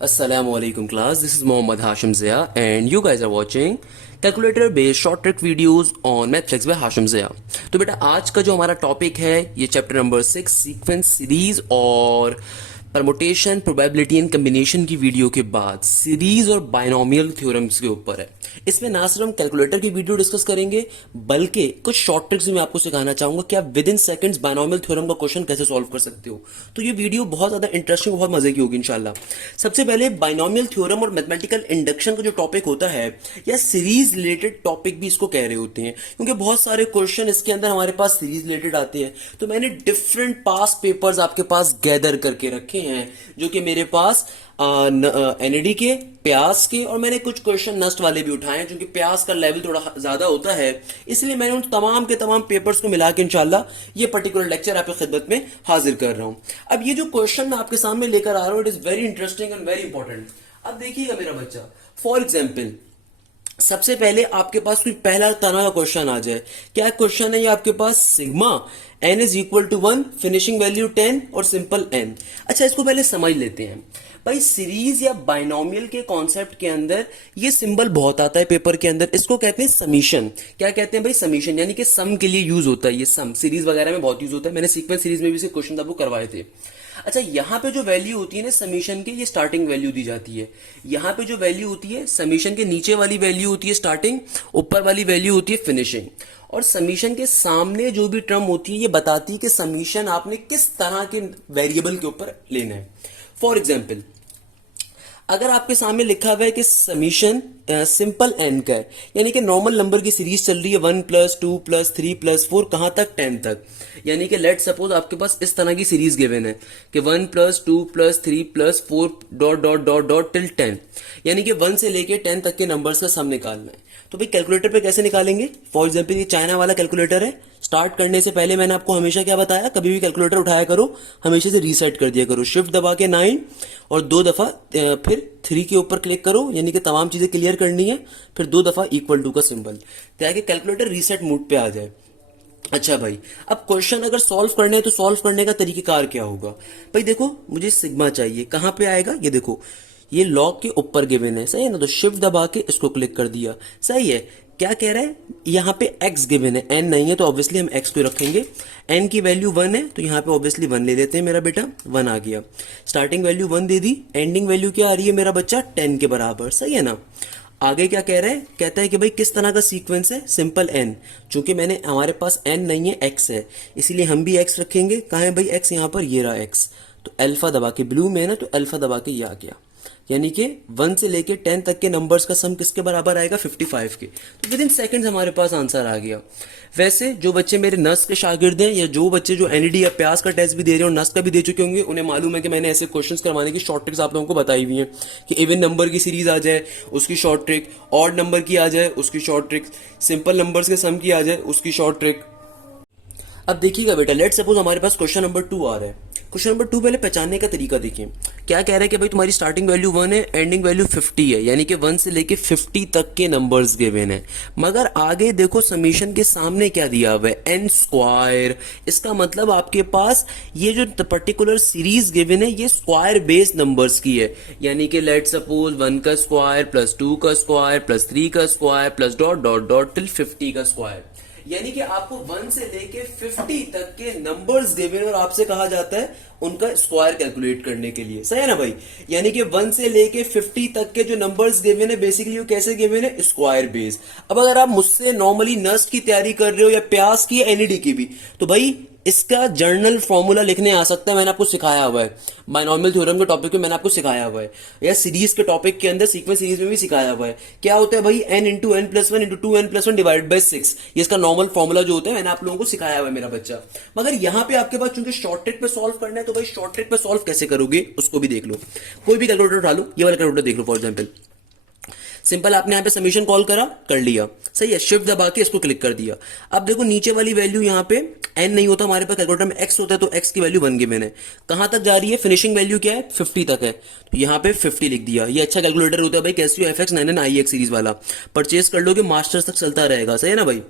Assalamu alaikum class, this is Mohammad Hashim Zia and you guys are watching calculator based short trick videos on Mathflex by Hashim Zia। तो बेटा आज का जो हमारा topic है ये चैप्टर नंबर 6 सीक्वेंस सीरीज और permutation probability and combination की वीडियो के बाद सीरीज और बाइनोमियल थ्योरम्स के ऊपर है। इसमें ना सिर्फ हम कैलकुलेटर की वीडियो डिस्कस करेंगे बल्कि कुछ शॉर्ट ट्रिक्स भी मैं आपको सिखाना चाहूंगा कि आप with in seconds binomial theorem का क्वेश्चन कैसे सॉल्व कर सकते हो। तो ये वीडियो बहुत ज्यादा इंटरेस्टिंग, बहुत मजे की होगी इंशाल्लाह। सबसे पहले बाइनोमियल थ्योरम और मैथमेटिकल इंडक्शन का जो टॉपिक होता है या सीरीज रिलेटेड टॉपिक भी इसको कह रहे होते हैं, क्योंकि बहुत सारे क्वेश्चन इसके अंदर हमारे पास सीरीज रिलेटेड आते हैं। तो मैंने डिफरेंट पास पेपर्स आपके पास गैदर करके रखे हैं जो कि मेरे पास एनईडी के, प्यास के, और मैंने कुछ क्वेश्चन नस्ट वाले भी उठाए हैं क्योंकि प्यास का लेवल थोड़ा ज्यादा होता है, इसलिए मैंने उन तमाम के तमाम पेपर्स को मिला के इंशाल्लाह ये पर्टिकुलर लेक्चर आपकी खिदमत में हाजिर कर रहा हूं। अब ये जो क्वेश्चन मैं आपके सामने लेकर आ रहा हूं, it is very interesting and very important. अब देखिएगा मेरा बच्चा, फॉर एग्जाम्पल सबसे पहले आपके पास कोई पहला तरह का क्वेश्चन आ जाए। क्या क्वेश्चन है ये आपके पास? Sigma n is equal to 1, finishing value 10 और सिंपल n। अच्छा, इसको पहले समझ लेते हैं भाई। सीरीज या बाइनोमियल के कॉन्सेप्ट के अंदर ये सिंबल बहुत आता है पेपर के अंदर, इसको कहते हैं समीशन। क्या कहते हैं भाई? समीशन, यानी कि सम के लिए यूज होता है। ये सम सीरीज वगैरह में बहुत यूज होता है, मैंने सीक्वेंस सीरीज में भी से क्वेश्चन आपको करवाए थे। अच्छा, यहां पे जो वैल्यू होती है ना समीशन की, ये स्टार्टिंग वैल्यू दी जाती है। यहां पे जो वैल्यू होती है समीशन के नीचे वाली वैल्यू होती है स्टार्टिंग, ऊपर वाली वैल्यू होती है फिनिशिंग। और समीशन के सामने जो भी टर्म होती है ये बताती है कि समीशन आपने किस तरह के वेरिएबल के ऊपर लेना है। फॉर एग्जाम्पल, अगर आपके सामने लिखा हुआ है कि समीशन सिंपल एन का है, यानी कि नॉर्मल नंबर की सीरीज चल रही है 1 + 2 + 3 + 4 कहां तक? 10 तक। यानी कि लेट सपोज आपके पास इस तरह की सीरीज गिवन है कि 1 + 2 + 3 + 4 dot dot dot dot till 10, यानी कि 1 से लेके 10 तक के नंबर्स का सम निकालना है। तो भाई कैलकुलेटर पे कैसे निकालेंगे? फॉर एग्जाम्पल ये चाइना वाला कैलकुलेटर है। स्टार्ट करने से पहले मैंने आपको हमेशा क्या बताया, कभी भी कैलकुलेटर उठाया करो हमेशा से रीसेट कर दिया करो। शिफ्ट दबा के 9 और 2 दफा फिर 3 के ऊपर क्लिक करो, यानी कि तमाम चीजें क्लियर करनी है, फिर 2 दफा इक्वल टू का सिंबल, ताकि कैलकुलेटर रीसेट मोड पे आ जाए। अच्छा भाई, अब क्वेश्चन अगर सॉल्व करने हैं तो सॉल्व करने का तरीकेकार क्या होगा? भाई देखो, मुझे सिग्मा चाहिए, कहां पे आएगा? ये देखो, ये लॉग के ऊपर गिवन है, सही है ना? तो शिफ्ट दबा के इसको क्लिक कर दिया, सही है। क्या कह रहा है? यहाँ पे x गिवन है, n नहीं है तो ऑब्वियसली हम x को रखेंगे। n की वैल्यू 1 है तो यहाँ पे ऑब्वियसली 1 ले लेते हैं, मेरा बेटा 1 आ गया। स्टार्टिंग वैल्यू 1 दे दी, एंडिंग वैल्यू क्या आ रही है मेरा बच्चा? 10 के बराबर, सही है ना? आगे क्या कह रहा है? कहता है कि भाई किस तरह का सीक्वेंस है? Simple n। चूंकि मैंने हमारे पास n नहीं है, x है, इसीलिए हम भी x रखेंगे। कहाँ है भाई x? यहाँ पर, ये रहा x। तो अल्फा दबा के, ब्लू में है ना तो अल्फा दबा के ये आ गया, यानी कि 1 से लेके 10 तक के नंबर्स का सम किसके बराबर आएगा? 55 के। तो विद इन सेकंड्स हमारे पास आंसर आ गया। वैसे जो बच्चे मेरे नस्ट के शागिर्द हैं या जो बच्चे जो एनईडी या प्यास का टेस्ट भी दे रहे हैं और नस्ट का भी दे चुके होंगे, उन्हें मालूम है कि मैंने ऐसे क्वेश्चंस करवाने की शॉर्ट ट्रिक्स आप लोगों को बताई हुई हैं कि इवन नंबर की सीरीज आ जाए उसकी शॉर्ट ट्रिक, ऑड नंबर की आ जाए उसकी शॉर्ट ट्रिक, सिंपल नंबर्स के सम की आ जाए उसकी शॉर्ट ट्रिक। अब देखिएगा बेटा, लेट सपोज हमारे पास क्वेश्चन नंबर 2 आ रहा है। क्वेश्चन नंबर 2 पहले पहचानने का तरीका देखिए। क्या कह रहा है कि भाई तुम्हारी स्टार्टिंग वैल्यू 1 है, एंडिंग वैल्यू 50 है, यानी कि 1 से लेके 50 तक के नंबर्स गिवन है। मगर आगे देखो समीशन के सामने क्या दिया हुआ है? n²। इसका मतलब आपके पास ये जो पर्टिकुलर सीरीज गिवन है ये स्क्वायर बेस्ड नंबर्स की है, यानी कि लेट सपोज 1 का स्क्वायर + 2 का स्क्वायर + 3 का square + dot dot dot till 50 का स्क्वायर। यानी कि आपको 1 से लेके 50 तक के नंबर्स गिवन और आपसे कहा जाता है उनका स्क्वायर कैलकुलेट करने के लिए, सही है ना भाई। यानी कि 1 से लेके 50 तक के जो नंबर्स गिवन है बेसिकली वो कैसे गिवन है, स्क्वायर बेस। अब अगर आप मुझसे नॉर्मली नस्ट की तैयारी कर रहे हो या प्यास की या एनईडी की भी, तो भाई इसका जर्नल फॉर्मूला लिखने आ सकता है, मैंने आपको सिखाया हुआ है बायनॉमियल थ्योरम के टॉपिक में, मैंने आपको सिखाया हुआ है, या सीरीज के टॉपिक के अंदर सीक्वेंस सीरीज में भी सिखाया हुआ है। क्या होता है भाई, n into n plus one into two n plus one divide by 6, ये इसका नॉर्मल फॉर्मूला जो होता है मैंने आप लोगों को सिखाया हुआ है मेरा बच्चा। मगर यहाँ पे आपके पास चूंकि शॉर्ट ट्रिक पे सॉल्व करना है, तो भाई शॉर्ट ट्रिक पे सॉल्व कैसे करोगे उसको भी देख लो। कोई भी कैलकुलेटर उठा लो, ये वाला कैलकुलेटर देख लो फॉर एग्जाम्पल। सिंपल आपने यहां पे समीशन कॉल करा, कर लिया, सही है, शिफ्ट दबा के इसको क्लिक कर दिया। अब देखो नीचे वाली वैल्यू यहां पे n नहीं होता हमारे पास, कैलकुलेटर में x होता है, तो x की वैल्यू 1 गिवन है। कहां तक जा रही है, फिनिशिंग वैल्यू क्या है, 50 तक है, तो यहां पे 50 लिख दिया। ये अच्छा कैलकुलेटर होता है भाई, कैसियो FX 99IX सीरीज वाला, परचेज कर लोगे, मास्टर्स तक चलता रहेगा, सही है ना भाई।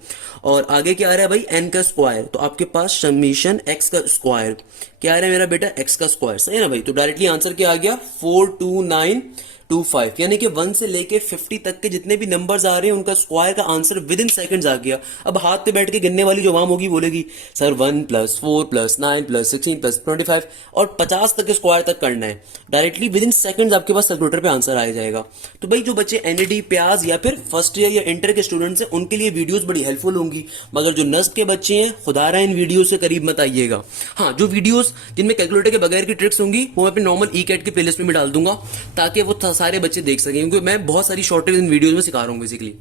और आगे क्या आ रहा है भाई, n का स्क्वायर, तो आपके पास समीशन x का स्क्वायर क्या आ रहा है मेरा बेटा, x का स्क्वायर, सही है ना भाई। तो डायरेक्टली आंसर क्या आ गया, 42925, यानी कि 1 से लेके 50 तक के जितने भी नंबर्स आ रहे हैं उनका स्क्वायर का आंसर विद इन सेकंड्स आ गया। अब हाथ पे बैठ के गिनने वाली जो आवाम होगी बोलेगी sir 1 plus 4 plus 9 plus 16 plus 25 और 50 तक के स्क्वायर तक करना है, डायरेक्टली विद इन सेकंड्स आपके पास कैलकुलेटर पे आंसर आ जाएगा। तो भाई जो बच्चे एनईडी प्याज या फिर फर्स्ट ईयर या इंटर के स्टूडेंट्स हैं उनके लिए वीडियोस बड़ी हेल्पफुल होंगी, मगर जो नस्ट के बच्चे हैं खुदारा इन वीडियो से करीब मत आइएगा। हाँ, जो वीडियोस जिनमें कैलकुलेटर के बगैर की ट्रिक्स होंगी वो मैं अपने नॉर्मल ई कैट की प्लेलिस्ट में भी डाल दूंगा, ताकि वो सारे बच्चे देख सकें, क्योंकि मैं बहुत सारी शॉर्टेज इन वीडियोस में सिखा रहा हूं बेसिकली।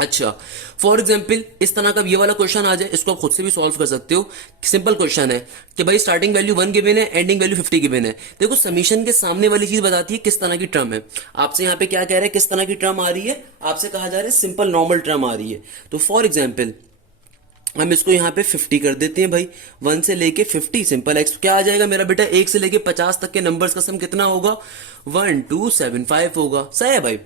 अच्छा, फॉर एग्जाम्पल इस तरह का ये वाला क्वेश्चन आ जाए, इसको आप खुद से भी सॉल्व कर सकते हो। सिंपल क्वेश्चन है कि भाई स्टार्टिंग वैल्यू 1 गिवन है, एंडिंग वैल्यू 50 गिवन है। देखो समीशन के सामने वाली चीज बताती है किस तरह की टर्म है। आपसे यहाँ पे क्या कह रहा है, किस तरह की टर्म आ रही है, आपसे कहा जा रहा है सिंपल नॉर्मल टर्म आ रही है। तो फॉर एग्जाम्पल हम इसको यहाँ पे 50 कर देते हैं भाई, 1 से लेके 50, सिंपल एक्स क्या आ जाएगा मेरा बेटा, 1 से लेके 50 तक के नंबर्स का सम कितना होगा, 1275 होगा, सही है भाई।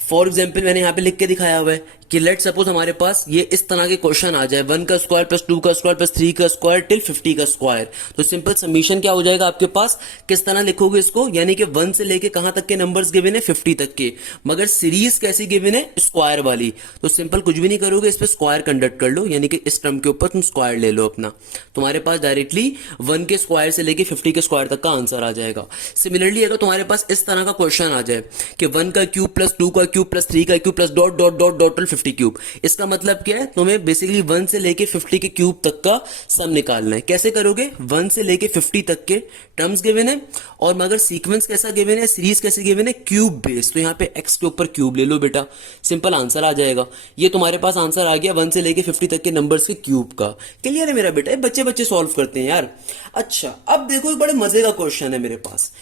फॉर एग्जाम्पल मैंने यहाँ पे लिख के दिखाया हुआ है कि लेट सपोज हमारे पास ये इस तरह के क्वेश्चन आ जाए, 1 का स्क्वायर प्लस 2 का स्क्वायर प्लस 3 का स्क्वायर टिल 50 का स्क्वायर, तो सिंपल समीशन क्या हो जाएगा आपके पास, किस तरह लिखोगे इसको, यानी कि 1 से लेके कहां तक के नंबर्स गिवन है, 50 तक के, मगर सीरीज कैसी गिवन है, स्क्वायर वाली। तो सिंपल कुछ भी नहीं करोगे, इस पे स्क्वायर कंडक्ट कर लो, यानी कि इस टर्म के ऊपर तुम स्क्वायर ले लो अपना, तुम्हारे पास डायरेक्टली 1 के स्क्वायर से लेके 50 के स्क्वायर तक का आंसर आ जाएगा। सिमिलरली अगर तुम्हारे पास इस तरह का क्वेश्चन आ जाए कि 1 का क्यूब प्लस 2 का क्यूब प्लस 3 का cube plus dot dot dot dot 50 cube, इसका मतलब क्या है, तुम्हें बेसिकली 1 से लेके 50 के क्यूब तक का सम निकालना है। कैसे करोगे, 1 से लेके 50 तक के टर्म्स गिवन है, और मगर सीक्वेंस कैसा गिवन है, सीरीज कैसे गिवन है, क्यूब बेस, तो यहाँ पे x के ऊपर क्यूब ले लो बेटा, सिंपल आंसर आ जाएगा। ये तुम्हारे पास आंसर आ गया 1 से लेके 50 तक के नंबर्स के क्यूब का। क्लियर है मेरा बेटा, ये बच्चे बच्चे सॉल्व करते हैं यार। अच्छा, अब देखो एक बड़े मजे का क्वेश्चन है मेरे पास।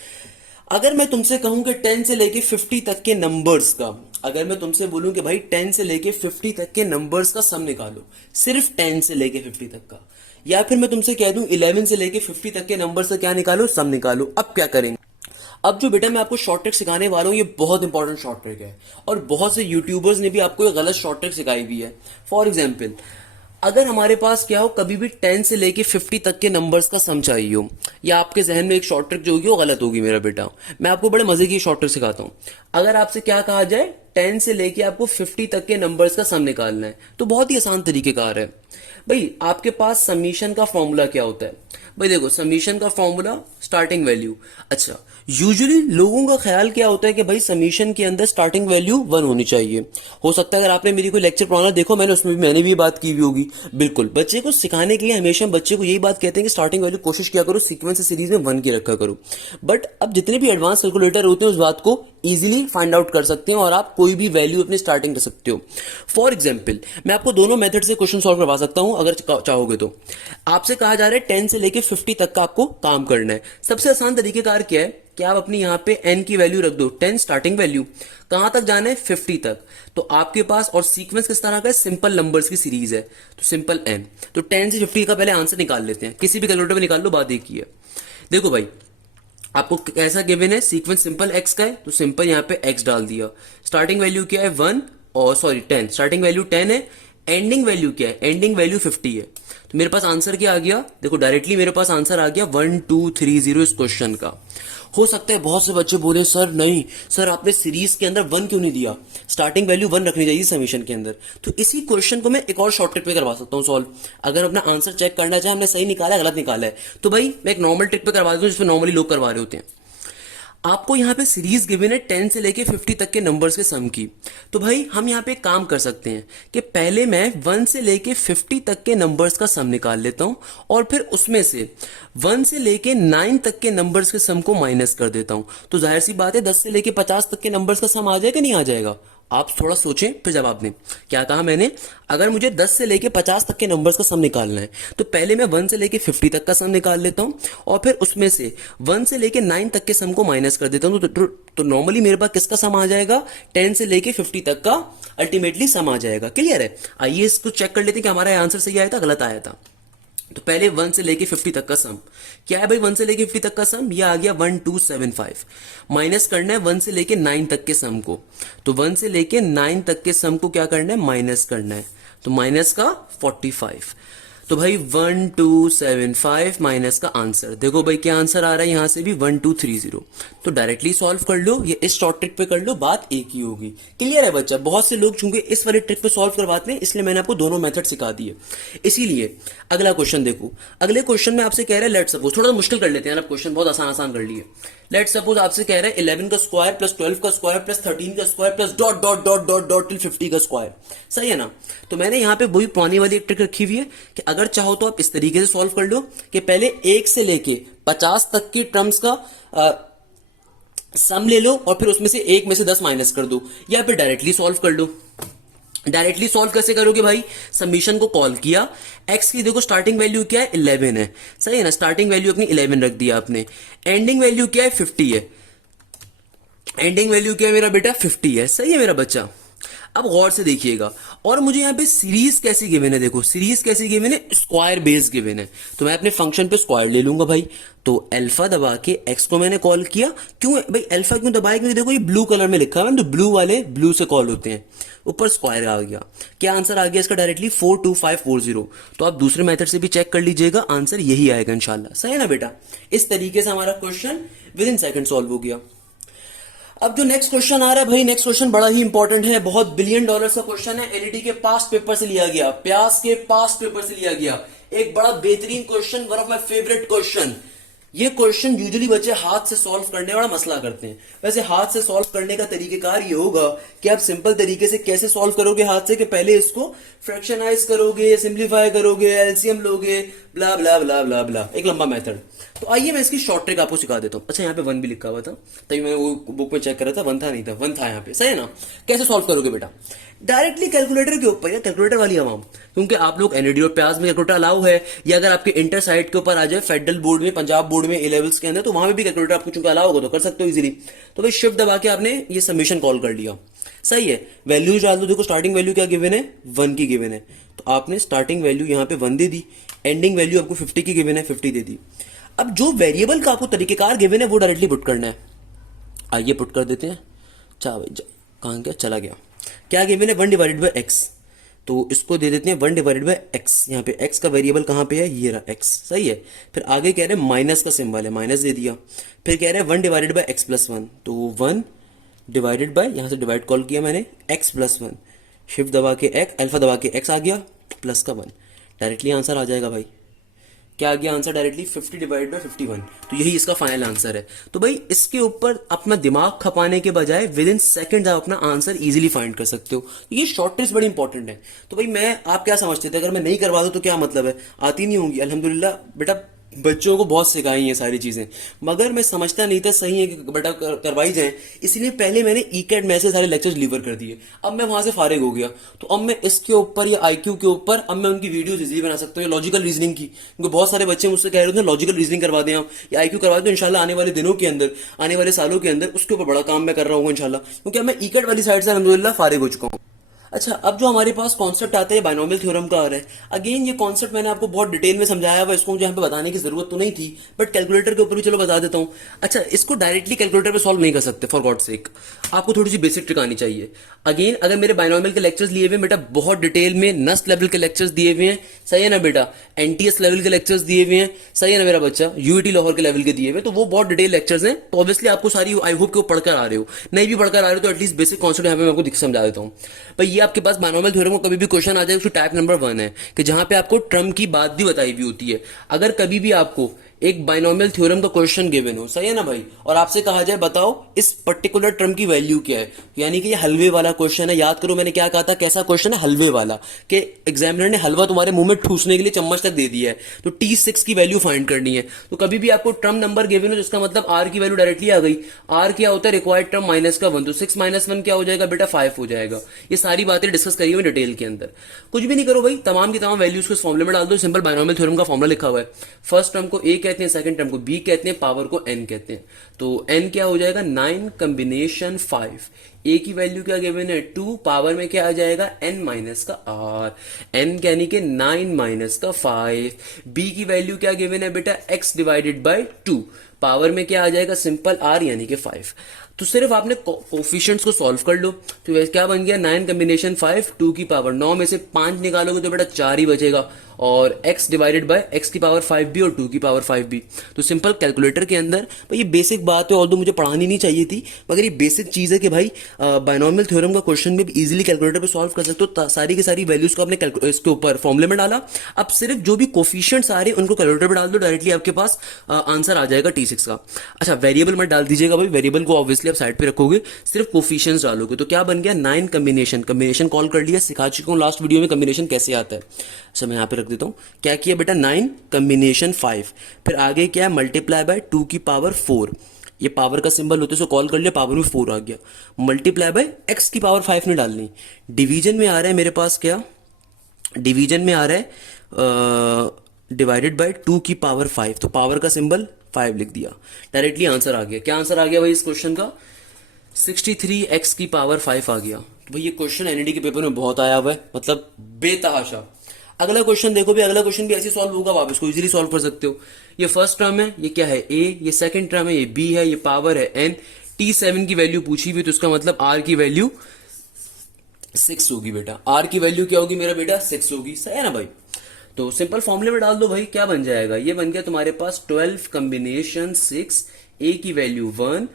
अगर मैं तुमसे कहूं कि 10 से लेके 50 तक के नंबर्स का, अगर मैं तुमसे बोलूं कि भाई 10 से लेके 50 तक के नंबर्स का सम निकालो, सिर्फ 10 से लेके 50 तक का, या फिर मैं तुमसे कह दूं 11 से लेके 50 तक के नंबर से क्या निकालो, सम निकालो, अब क्या करेंगे। अब जो बेटा मैं आपको शॉर्ट ट्रिक सिखाने वाला हूं, ये बहुत इंपॉर्टेंट शॉर्ट ट्रिक है, और बहुत से यूट्यूबर्स ने भी आपको ये गलत शॉर्ट ट्रिक सिखाई हुई है। फॉर एग्जाम्पल अगर हमारे पास क्या हो, कभी भी 10 से लेके 50 तक के नंबर्स का सम चाहिए हो, या आपके जहन में एक शॉर्ट ट्रिक जो होगी वो गलत होगी मेरा बेटा, मैं आपको बड़े मजे की शॉर्ट ट्रिक सिखाता हूं। अगर आपसे क्या कहा जाए, 10 से लेके आपको 50 तक के नंबर्स का सम निकालना है, तो बहुत ही आसान तरीकेकार है भाई। आपके पास समीशन का फॉर्मूला क्या होता है भाई, देखो समीशन का फॉर्मूला स्टार्टिंग वैल्यू। अच्छा, यूजुअली लोगों का ख्याल क्या होता है कि भाई समीशन के अंदर स्टार्टिंग वैल्यू 1 होनी चाहिए। हो सकता है अगर आपने मेरी कोई लेक्चर पुराना देखो, मैंने भी बात की हुई होगी। बिल्कुल, बच्चे को सिखाने के लिए हमेशा बच्चे को यही बात कहते हैं कि स्टार्टिंग वैल्यू कोशिश किया करो सीक्वेंस सीरीज में 1 की रखा करो। बट अब जितने भी एडवांस कैलकुलेटर होते हैं उस बात को इजीली फाइंड आउट कर सकते हैं, और आप कोई भी वैल्यू अपनी स्टार्टिंग कर सकते हो। फॉर एग्जाम्पल मैं आपको दोनों मेथड से क्वेश्चन सॉल्व करवा सकता हूं अगर चाहोगे तो। आपसे कहा जा रहा है 10 से लेके 50 तक का आपको काम करना है। सबसे आसान तरीकेकार क्या है कि आप अपनी यहां पे n की वैल्यू रख दो, 10 स्टार्टिंग वैल्यू, कहां तक जाना है 50 तक, तो आपके पास, और सीक्वेंस किस तरह का है, सिंपल नंबर्स की सीरीज है, तो सिंपल n, तो 10 से 50 का पहले आंसर निकाल लेते हैं, किसी भी कैलकुलेटर में निकाल लो, बात एक ही है। देखो भाई आपको कैसा गिवन है, सीक्वेंस सिंपल x का है, तो सिंपल यहां पे x डाल दिया। स्टार्टिंग वैल्यू क्या है 1, और सॉरी 10, स्टार्टिंग वैल्यू 10 है, एंडिंग वैल्यू क्या है, एंडिंग वैल्यू 50 है। तो मेरे पास आंसर क्या आ गया, देखो डायरेक्टली मेरे पास आंसर आ गया 1230 इस क्वेश्चन का। हो सकता है बहुत से बच्चे बोले सर नहीं सर आपने सीरीज के अंदर 1 क्यों नहीं दिया, स्टार्टिंग वैल्यू 1 रखनी चाहिए समीशन के अंदर। तो इसी क्वेश्चन को मैं एक और शॉर्ट ट्रिक पे करवा सकता हूँ सॉल्व। अगर अपना आंसर चेक करना चाहे हमने सही निकाला है गलत निकाला है, तो भाई मैं एक नॉर्मल ट्रिक पे करवा देता हूँ जिसमें नॉर्मली लोग करवा रहे होते हैं। आपको यहाँ पे सीरीज गिवन है 10 से लेके 50 तक के नंबर्स के सम की। तो भाई हम यहाँ पे एक काम कर सकते हैं कि पहले मैं 1 से लेके 50 तक के नंबर्स का सम निकाल लेता हूँ और फिर उसमें से 1 से लेके 9 तक के नंबर्स के सम को माइनस कर देता हूँ। तो जाहिर सी बात है 10 से लेके 50 तक के नंबर्स का सम आ जाएगा नहीं आ जाएगा। आप थोड़ा सोचें फिर जवाब दें। क्या कहा मैंने, अगर मुझे 10 से लेके 50 तक के नंबर्स का सम निकालना है तो पहले मैं 1 से लेके 50 तक का सम निकाल लेता हूं और फिर उसमें से 1 से लेके 9 तक के सम को माइनस कर देता हूं। तो नॉर्मली मेरे पास किसका सम आ जाएगा, 10 से लेके 50 तक का अल्टीमेटली सम आ जाएगा। क्लियर है। आइए इसको चेक कर लेते हैं कि हमारा आंसर सही आया था गलत आया था। तो पहले 1 से लेके 50 तक का सम क्या है भाई, 1 से लेके 50 तक का सम यह आ गया 1275। माइनस करना है 1 से लेके 9 तक के सम को। तो 1 से लेके 9 तक के सम को क्या करना है, माइनस करना है। तो माइनस का 45। तो भाई 1275 माइनस का आंसर देखो भाई क्या आंसर आ रहा है यहां से भी 1230। तो डायरेक्टली सॉल्व कर लो, ये इस शॉर्ट ट्रिक पे कर लो, बात एक ही होगी। क्लियर है बच्चा। बहुत से लोग चूंकि इस वाले ट्रिक पे सॉल्व करवाते हैं इसलिए मैंने आपको दोनों मेथड सिखा दिए। इसीलिए अगला क्वेश्चन देखो। अगले क्वेश्चन में आपसे कह रहा है लेट सपोज, थोड़ा मुश्किल कर लेते हैं यार, क्वेश्चन बहुत आसान आसान कर लिए। लेट सपोज आपसे कह रहा है 11 का स्क्वायर प्लस 12 का स्क्वायर प्लस 13 का square plus dot dot dot dot dot till 50 का स्क्वायर। सही है ना। तो मैंने यहां पे वही पुरानी वाली एक ट्रिक रखी हुई है कि अगर चाहो तो आप इस तरीके से सॉल्व कर लो कि पहले 1 से लेके 50 तक की टर्म्स का सम ले लो और फिर उसमें से 1 में से 10 माइनस कर दो, या फिर डायरेक्टली सॉल्व कर लो। डायरेक्टली सॉल्व कैसे करोगे भाई, समीशन को कॉल किया, x की देखो स्टार्टिंग वैल्यू क्या है 11 है। सही है ना, स्टार्टिंग वैल्यू अपनी 11 रख दिया आपने। एंडिंग वैल्यू क्या है 50 है। एंडिंग वैल्यू क्या है मेरा बेटा 50 है। सही है मेरा बच्चा। अब गौर से देखिएगा, और मुझे यहां पे सीरीज कैसी गिवन है, देखो सीरीज कैसी गिवन है, स्क्वायर बेस गिवन है। तो मैं अपने फंक्शन पे स्क्वायर ले लूंगा भाई। तो अल्फा दबा के x को मैंने कॉल किया। क्यों भाई अल्फा क्यों दबाया, क्योंकि देखो ये ब्लू कलर में लिखा है, तो ब्लू वाले ब्लू से कॉल होते हैं। ऊपर स्क्वायर आ गया। क्या आंसर आ गया इसका डायरेक्टली 42540। तो आप दूसरे मेथड से भी चेक कर लीजिएगा, आंसर यही आएगा इंशाल्लाह। सही है ना बेटा। इस तरीके से हमारा question with in second solve हो गया। अब जो नेक्स्ट क्वेश्चन आ रहा है भाई, नेक्स्ट क्वेश्चन बड़ा ही इंपॉर्टेंट है, बहुत $1 बिलियन का क्वेश्चन है। एनईटी के पास्ट पेपर से लिया गया, प्यास के पास्ट पेपर से लिया गया, एक बड़ा बेहतरीन question, one of my favourite question. ये क्वेश्चन यूजुअली बच्चे हाथ से सॉल्व करने वाला मसला करते हैं। वैसे हाथ से सॉल्व करने का तरीकेकार ये होगा कि आप सिंपल तरीके से कैसे सॉल्व करोगे हाथ से, कि पहले इसको फ्रैक्शनाइज करोगे, सिंप्लीफाई करोगे, एलसीएम लोगे, ब्ला ब्ला ब्ला ब्ला ब्ला, एक लंबा मेथड। तो आइए मैं इसकी शॉर्ट ट्रिक आपको सिखा देता हूं। अच्छा यहाँ पे 1 भी लिखा हुआ था, तभी मैं वो बुक में चेक कर रहा था, 1 था नहीं था, 1 था यहाँ पे। सही है ना। कैसे सॉल्व करोगे बेटा, डायरेक्टली कैलकुलेटर के ऊपर, या कैलकुलेटर वाली आवाम, क्योंकि आप लोग एनईडी और प्याज में कैलकुलेटर अलाउ है, या अगर आपके इंटर साइट के ऊपर आ जाए फेडरल बोर्ड में, पंजाब बोर्ड में, ए लेवल्स के अंदर, तो वहां भी कैलकुलेटर आपको चूंकि अलाउ होगा तो कर सकते हो इजीली। तो भाई शिफ्ट दबा के आपने ये सबमिशन कॉल कर लिया। सही है। वैल्यूज डाल दो, देखो स्टार्टिंग वैल्यू क्या गिवन है 1 की गिवन है, तो आपने स्टार्टिंग वैल्यू यहाँ पे 1 दे दी। एंडिंग वैल्यू आपको 50 की गिवन है, 50 दे दी। अब जो वेरिएबल का आपको तरीकेकार गिवन है वो डायरेक्टली पुट करना है। आइए पुट कर देते हैं। अच्छा भाई कहां गया, चला गया। क्या गिवन है 1 डिवाइडेड बाय x, तो इसको दे देते हैं 1 डिवाइडेड बाय x। यहाँ पे x का वेरिएबल कहां पे है, ये रहा x। सही है। फिर आगे कह रहे हैं माइनस का सिंबल है, माइनस दे दिया। फिर कह रहे हैं 1 डिवाइडेड बाय x प्लस 1, तो 1 डिवाइडेड बाय, यहां से डिवाइड कॉल किया मैंने, x प्लस 1, शिफ्ट दबा के x, अल्फा दबा के x आ गया प्लस का 1, डायरेक्टली आंसर आ जाएगा भाई। क्या आ गया आंसर डायरेक्टली 50 डिवाइड बाय 51। तो यही इसका फाइनल आंसर है। तो भाई इसके ऊपर अपना दिमाग खपाने के बजाय विद इन सेकंड आप अपना आंसर इजीली फाइंड कर सकते हो। ये शॉर्ट ट्रिक्स बड़ी इंपॉर्टेंट है। तो भाई मैं, आप क्या समझते थे, अगर मैं नहीं करवा दूं तो क्या मतलब है, आती नहीं होंगी। अल्हम्दुलिल्लाह बेटा बच्चों को बहुत सिखाई ये सारी चीजें, मगर मैं समझता नहीं था सही है कि बेटा करवाई जाए, इसलिए पहले मैंने ईकेट में से सारे लेक्चर्स डिलीवर कर दिए। अब मैं वहां से फारिग हो गया, तो अब मैं इसके ऊपर या आईक्यू के ऊपर अब मैं उनकी वीडियोस इजीली बना सकता हूँ, लॉजिकल रीजनिंग की, क्योंकि बहुत सारे बच्चे मुझसे कह रहे थे लॉजिकल रीजनिंग करवा दें आप, या आईक्यू करवा दें। इंशाल्लाह आने वाले दिनों के अंदर, आने वाले सालों के अंदर उसके ऊपर बड़ा काम मैं कर रहा हूँ इंशाल्लाह, क्योंकि अब मैं ईकेट वाली साइड से अल्हम्दुलिल्लाह फारिग हो चुका हूँ। अच्छा, अब जो हमारे पास कॉन्सेप्ट आता है बाइनोमियल थ्योरम का आ रहा है। अगेन ये कॉन्सेप्ट मैंने आपको बहुत डिटेल में समझाया हुआ, इसको मुझे यहाँ पे बताने की जरूरत तो नहीं थी, बट कैलकुलेटर के ऊपर भी चलो बता देता हूँ। अच्छा, इसको डायरेक्टली कैलकुलेटर पे सॉल्व नहीं कर सकते फॉर गॉड सेक, आपको थोड़ी सी बेसिक ट्रिक आनी चाहिए। अगेन अगर मेरे बाइनोमियल के लेक्चर्स लिए हुए हैं बेटा, बहुत डिटेल में नस्ट लेवल के लेक्चर्स दिए हुए हैं, सही है ना बेटा, एनटीएस लेवल के लेक्चर्स दिए हुए हैं, सही है ना मेरा बच्चा, यूईटी लाहौर के लेवल के दिए हुए, तो वो बहुत डिटेल लेक्चर्स हैं, तो ऑब्वियसली आपको सारी आई होप कि वो पढ़कर आ रहे हो, नहीं भी पढ़कर आ रहे हो तो एटलीस्ट बेसिक कॉन्सेप्ट यहाँ पे मैं आपको समझा देता हूँ। भाई ये आपके पास बाइनोमियल थ्योरम का कभी भी क्वेश्चन आ जाए, उसकी टाइप नंबर 1 है कि जहां पे आपको टर्म की बात भी बताई हुई होती है। अगर कभी भी आपको एक बाइनोमियल थ्योरम का क्वेश्चन गिवन हो, सही है ना भाई, और आपसे कहा जाए बताओ इस पर्टिकुलर टर्म की वैल्यू क्या है, यानी कि ये हलवे वाला क्वेश्चन है। याद करो मैंने क्या कहा था, कैसा क्वेश्चन है, हलवे वाला, कि एग्जामिनर ने हलवा तुम्हारे मुंह में ठूसने के लिए चम्मच तक दे दिया है, तो T6 की वैल्यू फाइंड करनी है। तो कभी भी आपको टर्म नंबर गिवन हो जिसका मतलब आर की वैल्यू डायरेक्टली आ गई, आर क्या होता है, रिक्वायर्ड टर्म माइनस का 1, तो 6 माइनस 1 क्या हो जाएगा बेटा, 5 हो जाएगा। ये सारी बातें डिस्कस करी हुई डिटेल के अंदर। कुछ भी नहीं करो भाई, तमाम की तमाम वैल्यूज को इस फॉर्मूले में डाल दो। सिंपल बाइनोमियल थ्योरम का फॉर्मूला लिखा हुआ है, फर्स्ट टर्म को ए कहते हैं, सेकंड टर्म को बी कहते हैं, पावर को एन कहते हैं। तो एन क्या हो जाएगा, 9 कॉम्बिनेशन 5, ए की वैल्यू क्या गिवन है 2, पावर में क्या आ जाएगा एन माइनस का आर, एन यानी कि 9 माइनस का 5, बी की वैल्यू क्या गिवन है बेटा एक्स डिवाइडेड बाय 2, पावर में क्या आ जाएगा सिंपल आर यानी कि 5। तो सिर्फ आपने कोफिशिएंट्स को सॉल्व कर लो, तो वैसे क्या बन गया 9 कॉम्बिनेशन 5, 2 की पावर 9 में से 5 निकालोगे तो बेटा 4 ही बचेगा, और x डिवाइडेड बाय x की पावर 5 भी और 2 की पावर 5 भी। तो सिंपल कैलकुलेटर के अंदर भाई ये बेसिक बात है, ऑल्दो मुझे पढ़ानी नहीं चाहिए थी, मगर ये बेसिक चीज़ है कि भाई बाइनोमियल थ्योरम का क्वेश्चन भी इजीली कैलकुलेटर पे सॉल्व कर सकते हो। सारी की सारी वैल्यूज को आपने इसके ऊपर फॉर्मूले में डाला, अब सिर्फ जो भी कोफिशिएंट्स आ रहे हैं उनको कैलकुलेटर पे डाल दो, डायरेक्टली आपके पास आंसर आ जाएगा T6 का। अच्छा, वेरिएबल मत डाल दीजिएगा भाई, वेरिएबल को ऑब्वियसली आप साइड पे रखोगे, सिर्फ कोफिशिएंट्स डालोगे। तो क्या बन गया 9 कॉम्बिनेशन, कॉम्बिनेशन कॉल कर लिया, सिखा चुका हूँ लास्ट वीडियो में कॉम्बिनेशन कैसे आता है। अच्छा मैं यहाँ पे रख देता हूँ, क्या किया बेटा 9 कॉम्बिनेशन 5, फिर आगे क्या है मल्टीप्लाई बाय 2 की पावर 4, ये पावर का सिंबल होते सो कॉल कर लिया, पावर में 4 आ गया, मल्टीप्लाई बाय एक्स की पावर 5 नहीं डालनी। डिवीजन में आ रहा है मेरे पास क्या, डिवीजन में आ रहा है डिवाइडेड बाय 2 की पावर 5, तो पावर का सिंबल 5 लिख दिया, डायरेक्टली आंसर आ गया। क्या आंसर आ गया भाई इस क्वेश्चन का, 63x की पावर 5 आ गया। तो भाई ये क्वेश्चन एनईडी के पेपर में बहुत आया हुआ है, मतलब बेतहाशा। अगला क्वेश्चन देखो भी, अगला क्वेश्चन भी ऐसे सॉल्व होगा, आप इसको इजीली सॉल्व कर सकते हो। ये फर्स्ट टर्म है, ये क्या है ए, ये सेकंड टर्म है, ये बी है, ये पावर है एन, T7 की वैल्यू पूछी हुई, तो इसका मतलब आर की वैल्यू 6 होगी बेटा, आर की वैल्यू क्या होगी मेरा बेटा 6 होगी, सही है ना भाई। तो सिंपल फॉर्मूले में डाल दो भाई, क्या बन जाएगा, ये बन गया तुम्हारे पास 12 कॉम्बिनेशन 6, ए की वैल्यू 1,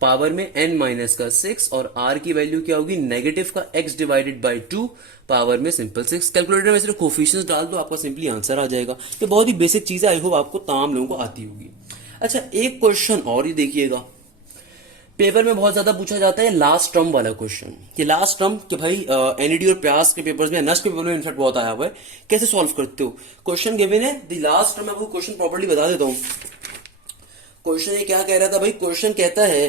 पावर में n माइनस का 6, और r की वैल्यू क्या होगी नेगेटिव का x डिवाइडेड बाय 2, पावर में सिंपल 6। कैलकुलेटर में सिर्फ कोफिशिएंट्स डाल दो, आपका सिंपली आंसर आ जाएगा। ये बहुत ही बेसिक चीज है, आई होप आपको तमाम लोगों को आती होगी। अच्छा एक क्वेश्चन और ही देखिएगा, पेपर में बहुत ज्यादा पूछा जाता है लास्ट टर्म वाला क्वेश्चन। ये लास्ट टर्म कि भाई एनईडी और प्रयास के पेपर्स में, नस्ट के पेपर में इनफैक्ट बहुत आया हुआ है, कैसे सॉल्व करते हो। क्वेश्चन गिवन है द लास्ट टर्म, आपको क्वेश्चन प्रॉपर्ली बता देता हूं। क्वेश्चन ये क्या कह रहा था भाई, क्वेश्चन कहता है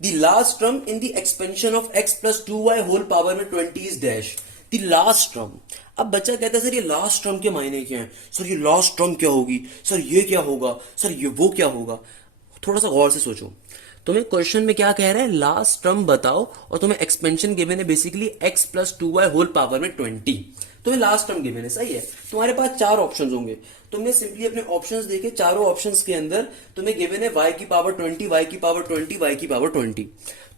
the last term in the expansion of x plus 2y whole power में 20 is dash, the last term. अब बच्चा कहता है सर ये लास्ट टर्म के मायने क्या है, सर ये लास्ट टर्म क्या होगी, सर ये क्या होगा, सर ये वो क्या होगा। थोड़ा सा गौर से सोचो, तुम्हें क्वेश्चन में क्या कह रहा है, लास्ट टर्म बताओ, और तुम्हें एक्सपेंशन गिवन है basically x plus 2y whole power में 20, तुम्हें लास्ट टर्म गिवन है, सही है। तुम्हारे पास 4 ऑप्शंस होंगे, तुमने सिंपली अपने ऑप्शंस देखे, चारों ऑप्शंस के अंदर तुम्हें गिवन है y की पावर 20, y की पावर 20, y की पावर 20।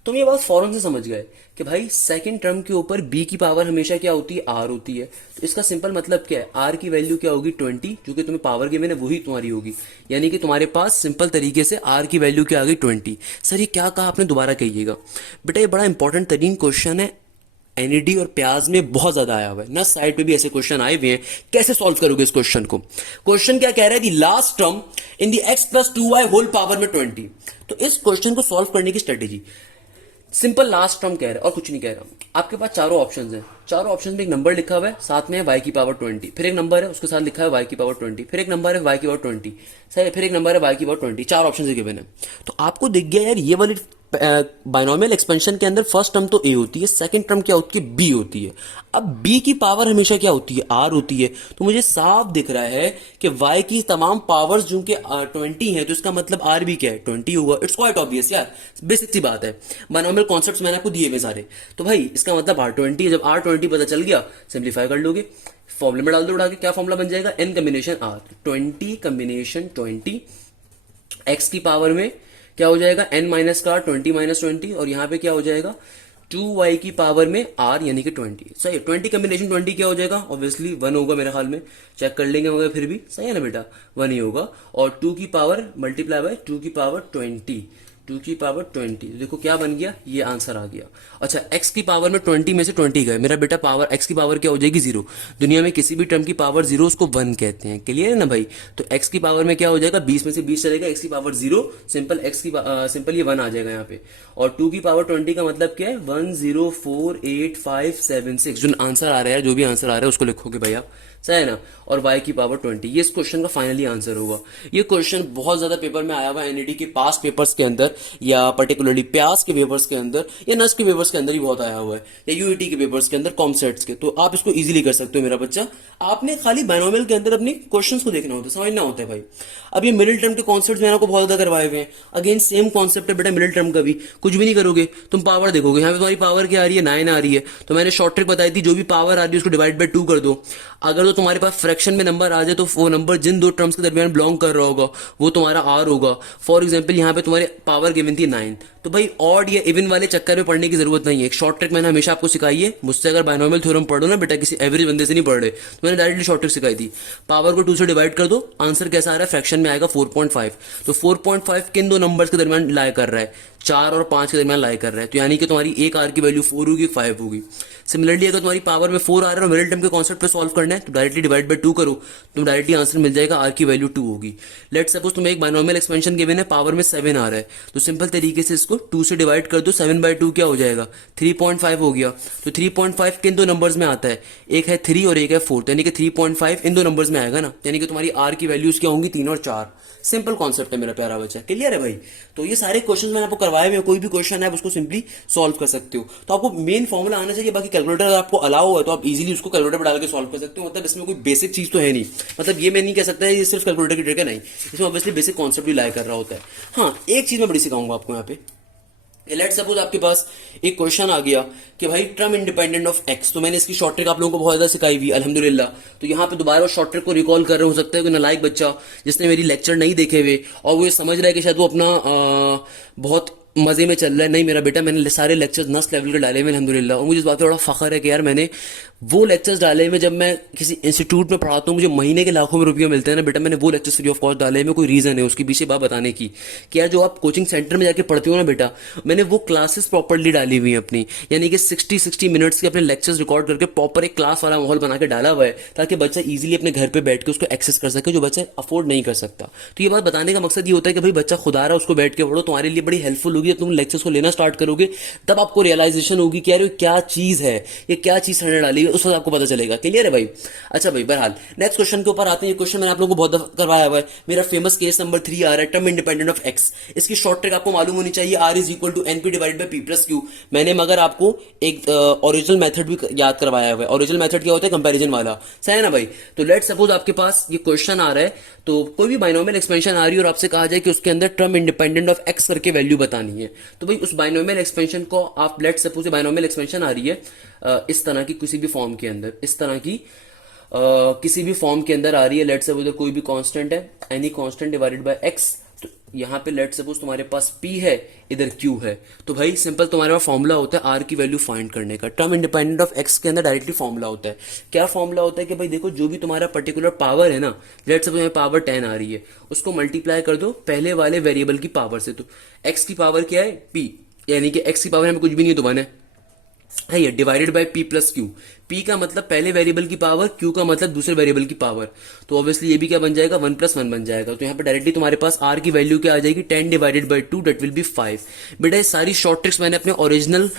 तुम ये बात फौरन से समझ गए कि भाई सेकंड टर्म के ऊपर b की पावर हमेशा क्या होती है, r होती है। तो इसका सिंपल मतलब क्या है, r की वैल्यू क्या होगी 20, जो कि तुम्हें पावर गिवन है वही तुम्हारी होगी, यानी कि तुम्हारे पास सिंपल तरीके से r की वैल्यू क्या आ गई 20। सर ये क्या कहा आपने, दोबारा कहिएगा बेटा, ये बड़ा इंपॉर्टेंट तरीन क्वेश्चन है, एनईडी और प्याज में बहुत ज्यादा आया हुआ है ना, साइड पे भी ऐसे क्वेश्चन आए हुए हैं। कैसे सॉल्व करोगे इस क्वेश्चन को, क्वेश्चन क्या कह रहा है, the last term in the x plus 2y whole power में 20। तो इस क्वेश्चन को सॉल्व करने की स्ट्रेटेजी सिंपल, लास्ट टर्म कह रहा है और कुछ नहीं कह रहा। आपके पास चारों ऑप्शंस हैं, चारों ऑप्शन में एक नंबर लिखा हुआ है, साथ में है y की पावर 20, फिर एक नंबर है उसके साथ लिखा है y की पावर 20, फिर एक नंबर है y की पावर 20, सही, फिर एक नंबर है y की पावर 20, 4 ऑप्शन गिवन है। तो आपको दिख गया यार ये वाली बाइनोमियल एक्सपेंशन के अंदर फर्स्ट टर्म तो ए होती है, सेकंड टर्म क्या होती है, बी होती है। अब बी की पावर हमेशा क्या होती है, आर होती है। तो मुझे साफ दिख रहा है कि वाई की तमाम पावर्स जो कि 20 है, तो इसका मतलब आर भी क्या है, 20 होगा। इट्स क्वाइट ऑब्वियस यार, बेसिक सी बात है। बाइनोमियल कॉन्सेप्ट्स मैंने आपको दिए हुए सारे, तो भाई इसका मतलब R20 है। जब R20 पता चल गया, सिंप्लीफाई कर लोगे, फॉर्मूले में डाल दो उड़ा के, क्या फॉर्मूला बन जाएगा, n combination r, 20 combination 20, x की पावर में क्या हो जाएगा, n माइनस का 20 माइनस 20, और यहां पे क्या हो जाएगा 2y की पावर में r यानी कि 20। सही है, 20 कम्बिनेशन 20 क्या हो जाएगा, ऑब्वियसली 1 होगा मेरे ख्याल में, चेक कर लेंगे मगर फिर भी सही है ना बेटा, 1 ही होगा। और 2 की पावर मल्टीप्लाई बाय 2 की पावर 20, 2 की पावर 20, देखो क्या बन गया, ये आंसर आ गया। अच्छा, x की पावर में 20 में से 20 गए, मेरा बेटा पावर x की पावर क्या हो जाएगी, 0। दुनिया में किसी भी टर्म की पावर 0 उसको 1 कहते हैं, क्लियर है ना भाई। तो x की पावर में क्या हो जाएगा, 20 में से 20 चलेगा, x की पावर 0, सिंपल सिंपल ये 1 आ जाएगा यहाँ पे। और 2 की पावर 20 का मतलब क्या है, 104856, जो आंसर आ रहा है, जो भी आंसर आ रहा है उसको लिखोगे भैया, सही है ना। और y की पावर 20, ये इस क्वेश्चन का फाइनली आंसर होगा। ये क्वेश्चन बहुत ज्यादा पेपर में आया हुआ है, एनईडी के पास पेपर्स के अंदर, या पर्टिकुलरली प्यास के पेपर्स के अंदर, या नस के पेपर्स के अंदर ही बहुत आया हुआ है, या यूईटी के पेपर्स के अंदर, कॉमसेट्स के। तो आप इसको इजीली कर सकते हो मेरा बच्चा। आपने खाली बाइनोमियल के अंदर अपने क्वेश्चंस को देखना होता है, समझना होता है भाई। अब ये मिडिल टर्म के कॉन्सेप्ट मैंने आपको बहुत ज्यादा करवाए हुए हैं। अगेन सेम कॉन्सेप्ट है बेटा, मिडिल टर्म का भी कुछ भी नहीं करोगे, तुम पावर देखोगे, यहाँ पे तुम्हारी पावर क्या आ रही है, 9 आ रही है। तो मैंने शॉर्ट ट्रिक बताई थी, जो भी पावर आ रही है उसको डिवाइड बाय 2 कर दो। अगर तो तुम्हारे पास फ्रैक्शन में नंबर आ जाए, तो वो नंबर जिन दो टर्म्स के दरमियान बिलोंग कर रहा होगा वो तुम्हारा आर होगा। फॉर एग्जाम्पल यहाँ पे तुम्हारे पावर गिवन थी 9, तो भाई ऑड या इवन वाले चक्कर में पढ़ने की जरूरत नहीं है। एक शॉर्ट ट्रिक मैंने हमेशा आपको सिखाई है, मुझसे अगर बाइनोमियल थ्योरम पढ़ो ना बेटा, किसी एवरेज बंदे से नहीं पढ़ रहे, तो मैंने डायरेक्टली शॉर्ट ट्रिक सिखाई थी। पावर को 2 से डिवाइड कर दो, आंसर कैसा आ रहा है, फ्रैक्शन में आएगा 4.5। तो 4.5 किन दो नंबर्स के दरमियान लाई कर रहा है, 4 और 5 के दरमियान लाई कर रहा है। तो यानी कि तुम्हारी एक आर की वैल्यू 4 होगी, 5 होगी। सिमिलरली अगर तुम्हारी पावर में 4 आ रहा है और मिडिल टर्म के कॉन्सेप्ट पे सॉल्व करना है, तो डायरेक्टली डिवाइड बाय 2 करो, तुम डायरेक्टली आंसर मिल जाएगा, आर की वैल्यू 2 होगी। लेट्स सपोज तुम्हें एक बाइनोमियल एक्सपेंशन गिवन है, पावर में 7 आ रहा है, तो सिंपल तरीके से इसको 2 से डिवाइड कर दो, 7/2 क्या हो जाएगा, 3.5 हो गया। तो 3.5 किन दो नंबर्स में आता है, एक है 3 और एक है 4, यानी कि 3.5 इन दो नंबर्स में आएगा ना, यानी कि तुम्हारी आर की वैल्यूज क्या होंगी, 3 और 4। सिंपल कॉन्सेप्ट है मेरा प्यारा बच्चा, क्लियर है भाई। तो ये सारे क्वेश्चन मैंने आपको करवाए हुए, कोई भी क्वेश्चन है आप उसको सिंपली सॉल्व कर सकते हो। तो आपको मेन फॉर्मूला आना चाहिए, बाकी कैलकुलेटर अगर आपको अलाउ है तो आप इजीली उसको कैलकुलेटर पर डाल के सॉल्व कर सकते हो। मतलब इसमें कोई बेसिक चीज तो है नहीं, मतलब ये मैं नहीं कह सकता ये सिर्फ कैलकुलेटर की ट्रिक है, नहीं, इसमें ऑब्वियसली बेसिक कॉन्सेप्ट भी लाई कर रहा होता है। हाँ, एक चीज मैं बड़ी सिखाऊंगा आपको यहाँ पे। लेट सपोज आपके पास एक क्वेश्चन आ गया कि भाई टर्म इंडिपेंडेंट ऑफ एक्स, तो मैंने इसकी शॉर्ट ट्रिक आप लोगों को बहुत ज्यादा सिखाई हुई अल्हम्दुलिल्लाह। तो यहाँ पे दोबारा शॉर्ट ट्रिक को रिकॉल कर रहे हो सकता है कि नालायक बच्चा जिसने मेरी लेक्चर नहीं देखे हुए और वो ये समझ रहा है कि शायद वो अपना बहुत मजे में चल रहा है। नहीं मेरा बेटा, मैंने सारे लेक्चर्स नस लेवल के डाले हुए अल्हम्दुलिल्लाह, और मुझे इस बात पे बड़ा फख्र है कि यार मैंने वो लेक्चर्स डाले हुए, जब मैं किसी इंस्टीट्यूट में पढ़ाता हूँ मुझे महीने के लाखों में रुपये मिलते हैं ना बेटा, मैंने वो लेक्चर्स फ्री ऑफ कॉस्ट डाले हुए। कोई रीजन है उसके पीछे बात बताने की कि यार जो आप कोचिंग सेंटर में जाके पढ़ते हो ना बेटा, मैंने वो क्लासेस प्रॉपरली डाली हुई है अपनी, यानी कि 60 मिनट्स के अपने लेक्चर्स रिकॉर्ड करके प्रॉपर एक क्लास वाला माहौल बना के डाला हुआ है, ताकि बच्चा इजीली अपने घर पे बैठ के उसको एक्सेस कर सके, जो बच्चा अफोर्ड नहीं कर सकता। तो ये बात बताने का मकसद ये होता है कि भाई बच्चा खुदा रहा उसको बैठ के पढ़ो, तुम्हारे लिए बड़ी हेल्पफुल होगी। तुम लेक्चर्स को लेना स्टार्ट करोगे तब आपको रियलाइजेशन होगी कि यार ये क्या चीज है, ये क्या चीज हमने डाली है, उस वक्त आपको पता चलेगा। क्लियर है भाई। अच्छा भाई, बहरहाल नेक्स्ट क्वेश्चन के ऊपर आते हैं। ये क्वेश्चन मैंने आप लोगों को बहुत दफा करवाया हुआ है, मेरा फेमस केस नंबर 3 आ रहा है, टर्म इंडिपेंडेंट ऑफ एक्स। इसकी शॉर्ट ट्रिक आपको मालूम होनी चाहिए, r is equal to n p divide by p plus q. मैंने मगर आपको एक ओरिजिनल मेथड भी याद करवाया हुआ है। ओरिजिनल मेथड क्या होता है, कंपैरिजन वाला, सही है ना भाई। तो लेट सपोज आपके पास ये क्वेश्चन आ रहा है, तो कोई भी बाइनोमियल एक्सपेंशन आ रही है और आपसे कहा जाए कि उसके अंदर टर्म इंडिपेंडेंट ऑफ एक्स करके वैल्यू बतानी है, तो भाई उस बाइनोमियल एक्सपेंशन को आप, लेट सपोज बाइनोमियल एक्सपेंशन आ रही है इस तरह की किसी भी फॉर्म के अंदर, इस तरह की किसी भी फॉर्म के अंदर आ रही है। लेट सपोज कोई भी कांस्टेंट है, any constant divided by x. तो यहाँ पे लेट सपोज तुम्हारे पास p है, इधर q है, तो भाई सिंपल तुम्हारे पास फॉर्मूला होता है r की वैल्यू फाइंड करने का। टर्म इंडिपेंडेंट ऑफ x के अंदर डायरेक्टली फॉर्मूला होता है। क्या फॉर्मूला होता है कि भाई देखो, जो भी तुम्हारा पर्टिकुलर पावर है ना, लेट सपोज पावर 10 आ रही है, उसको मल्टीप्लाई कर दो पहले वाले वेरिएबल की पावर से। तो x की पावर क्या है, p, यानी कि x की पावर हमें कुछ भी नहीं है तो 1 है ये, divided by p plus Q. p का मतलब पहले वेरिएबल की पावर, q का मतलब दूसरे वेरिएबल की पावर, तो ऑब्वियसली ये भी क्या बन जाएगा, 1 + 1 बन जाएगा। तो यहाँ पे डायरेक्टली तुम्हारे पास r की वैल्यू क्या आ जाएगी, 10 / 2 दैट विल बी 5। बेटा ये सारी शॉर्ट ट्रिक्स मैंने अपने ओरिजिनल